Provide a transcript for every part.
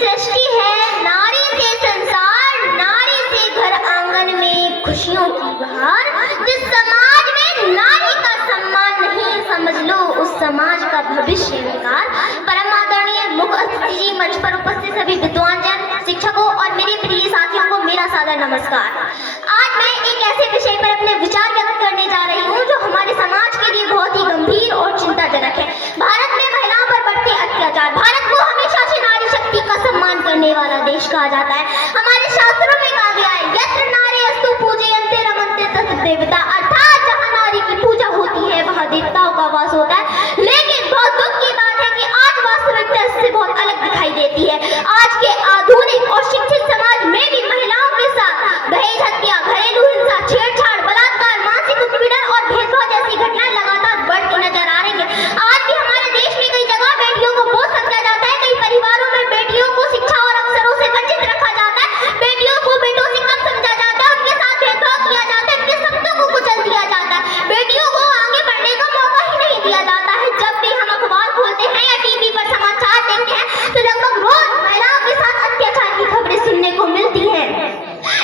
सृष्टि है, नारी से संसार, नारी से घर आंगन में खुशियों की बहार। जिस समाज में नारी का सम्मान नहीं, समझ लो उस समाज का भविष्य बेकार। परम आदरणीय मुख्य अतिथि जी, मंच पर उपस्थित सभी विद्वान जन, शिक्षकों और मेरे प्रिय साथियों को मेरा सादर नमस्कार। आज मैं एक ऐसे विषय पर अपने विचार व्यक्त करने जा रही हूँ जो हमारे समाज के लिए बहुत ही गंभीर और चिंताजनक है। भारत में महिलाओं पर बढ़ते अत्याचार। भारत को हमेशा से नारी शक्ति का सम्मान करने वाला देश कहा जाता है। हमारे शास्त्रों में कहा गया है, यत्र नार्यस्तु पूजयन्ते रमन्ते तत्र देवता, अर्थात जहाँ नारी की पूजा होती है वहाँ देवताओं का वास होता है। लेकिन बहुत दुख की बात है कि आज वास्तविकता इससे बहुत अलग दिखाई देती है। आज के आधुनिक और शिक्षित समाज में भी महिलाओं के साथ दहेज हत्या, घरेलू हिंसा, छेड़छाड़, बलात्कार, मानसिक उत्पीड़न और भेदभाव जैसी घटनाएं लगातार बढ़ती नजर आ रही है। आज भी हमारे देश में कई जगह बेटियों को बोझ समझा जाता है, कई परिवारों में बेटियों को शिक्षा और अवसरों से वंचित रखा जाता है, बेटियों को बेटों से कम समझा जाता है, उनके साथ भेदभाव किया जाता है, उनके सपनों को कुचल दिया जाता है, बेटियों को आगे बढ़ने का मौका ही नहीं दिया जाता है। जब भी हम अखबार खोलते हैं या टीवी पर समाचार देखते हैं तो लगभग रोज महिलाओं के साथ अत्याचार की खबरें सुनने को मिलती है।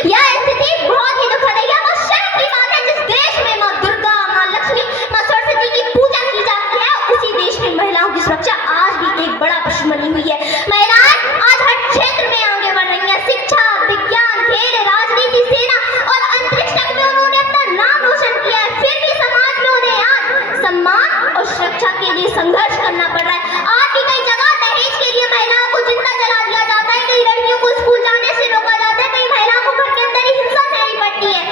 यह स्थिति बहुत ही दुखद है। यह बहुत शर्म की बात है, जिस देश में माँ दुर्गा, माँ लक्ष्मी, माँ सरस्वती की पूजा की जाती है, उसी देश में महिलाओं की सुरक्षा आज भी एक बड़ा प्रश्न बनी हुई है। महिलाएं आज हर क्षेत्र में आगे बढ़ रही हैं। शिक्षा, विज्ञान, खेल, राजनीति, सेना और अंतरिक्ष तक में उन्होंने अपना नाम रोशन किया है। फिर भी समाज में उन्हें आज सम्मान और सुरक्षा के लिए संघर्ष करना पड़ रहा है। आज भी कई जगह दहेज के लिए महिलाओं को जिंदा जला दिया जाता है, कई लड़कियों को स्कूल जाने से रोका जाता है, कई महिलाओं को घर के अंदर ही हिंसा सहनी पड़ती है।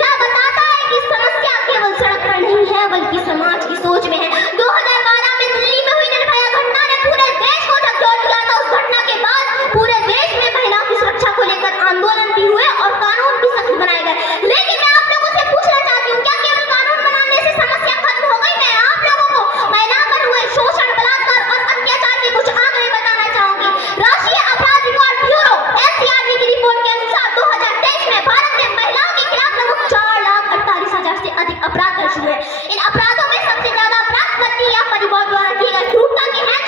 यह बताता है कि समस्या केवल सड़क पर नहीं है बल्कि समाज की सोच में है। 2012 में दिल्ली में हुई निर्भया घटना ने पूरे देश को झकझोर दिया था। उस घटना के बाद पूरे देश में महिलाओं की सुरक्षा को लेकर आंदोलन भी हुए और कानून भी सख्त बनाए गए। लेकिन मैं आप लोगों से पूछना चाहती हूँ, क्या केवल कानून बनाने से समस्या खत्म हो गई? मैं आप लोगों को महिलाओं पर हुए शोषण, बलात्कार और अत्याचार के कुछ आंकड़े बताना चाहूंगी। राष्ट्रीय अपराध रिकॉर्ड ब्यूरो (SCRB) की रिपोर्ट के अनुसार 2023 में भारत में महिलाओं के खिलाफ लगभग 4,48,000 से अधिक अपराध दर्ज हुए। इन अपराधों में सबसे ज्यादा अपराध पति या परिवार द्वारा किए गए क्रूरता के हैं,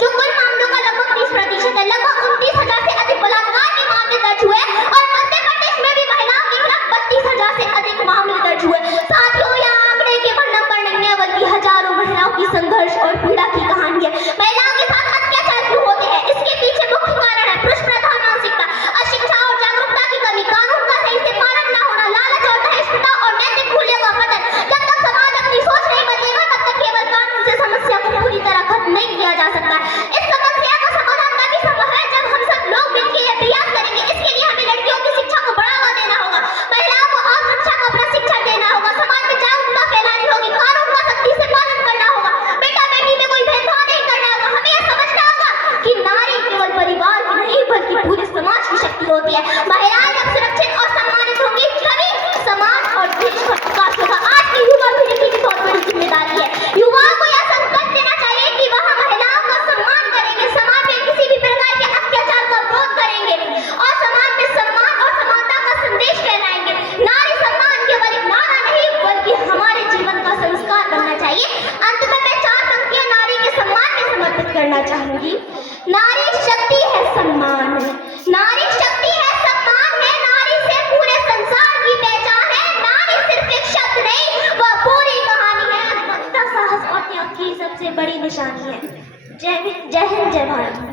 जो कुल मामलों का लगभग 30% है। लगभग 29,000 से अधिक बलात्कार के मामले दर्ज हुए और मध्य प्रदेश में भी महिलाओं के खिलाफ 32,000 से अधिक मामले दर्ज हुए। साथियों, यह आंकड़े केवल नंबर नहीं है बल्कि हजारों महिलाओं की संघर्ष और पीड़ा की कहानी है। महिलाओं के साथ अत्याचार क्यों होते हैं? इसके पीछे मुख्य कारण है पुरुष प्रधान मानसिकता, अशिक्षा और जागरूकता की कमी, कानून का सही से पालन न होना, लालच और दहेजप्रथा और नैतिक मूल्यों का पतन। जब तक समाज अपनी सोच नहीं बदलेगा तब तक केवल कानून से समस्या को पूरी तरह खत्म नहीं किया जा सकता। इस समस्या का समाधान तभी संभव है जब हम सब लोग मिलकर यह प्रयास करेंगे। इसके लिए हमें लड़कियों की शिक्षा को बढ़ावा देना होगा, महिलाओं को आत्मरक्षा का प्रशिक्षण देना होगा, समाज में जागरूकता फैलानी होगी, कानून का सख्ती से पालन करना होगा, बेटा बेटी में कोई भेदभाव नहीं करना होगा। हमें यह समझना होगा कि नारी केवल परिवार की नहीं बल्कि पूरे समाज की शक्ति होती है। महिलाएं जब सुरक्षित और सम्मानित होंगी तभी समाज और देश का विकास होगा। आज की युवा पीढ़ी की भी बहुत बड़ी जिम्मेदारी है। युवाओं को यह संकल्प लेना चाहिए कि वह महिलाओं का सम्मान करेंगे, समाज में किसी भी प्रकार के अत्याचार का विरोध करेंगे और समाज में सम्मान और समानता का संदेश फैलाएंगे। नारी सम्मान केवल एक नारा नहीं बल्कि हमारे जीवन का संस्कार बनना चाहिए। अंत में मैं 4 पंक्तियां नारी के सम्मान में समर्पित करना चाहूंगी। नारी शक्ति है, सम्मान है, नारी शक्ति है, सम्मान है, नारी से पूरे संसार की पहचान है। नारी सिर्फ एक शब्द नहीं, वह पूरी कहानी है। साहस और त्याग की सबसे बड़ी निशानी है। जय हिंद, जय भारत।